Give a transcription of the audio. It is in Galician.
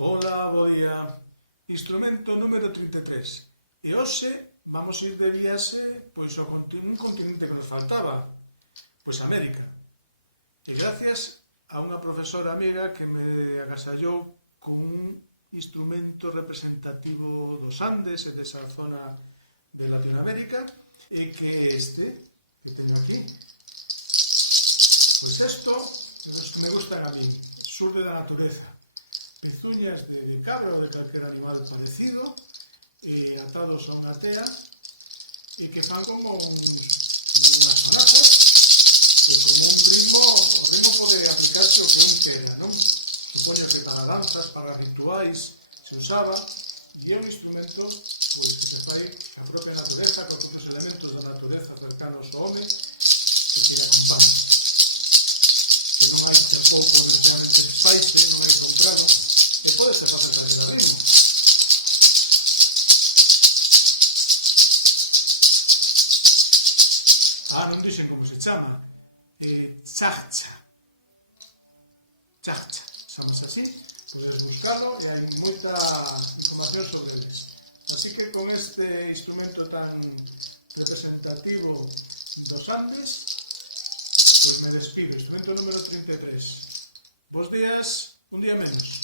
Ola, bo día. Instrumento número 33. E hoxe vamos ir de viaxe pois ao un continente que nos faltaba, pois América. E gracias a unha profesora amiga que me agasallou con un instrumento representativo dos Andes e desa zona de Latinoamérica, e que este que teño aquí, pois isto os que me gustan a mí, surde da natureza, pezuñas de cabra ou de calquer animal parecido, atados a unha tea, e que fan como unha sonata, e como un ritmo, o ritmo pode aplicarse o que un quera, non? Supoño que para danzas, para rituais, se usaba, e é un instrumento pois, que se fai a propia natureza, con os elementos da natureza cercanos ao home, e que acompañan. Que non hai pouco, relativamente faise, non hai comprado, e pode ser facer tamén a ritmo. Non dixen como se chama. Chachcha. Chachcha. Chamase así. Podes buscalo e hai moita información sobre eles. Así que con este instrumento tan representativo dos Andes, pois me despido. Instrumento número 33. Bos días, un día menos.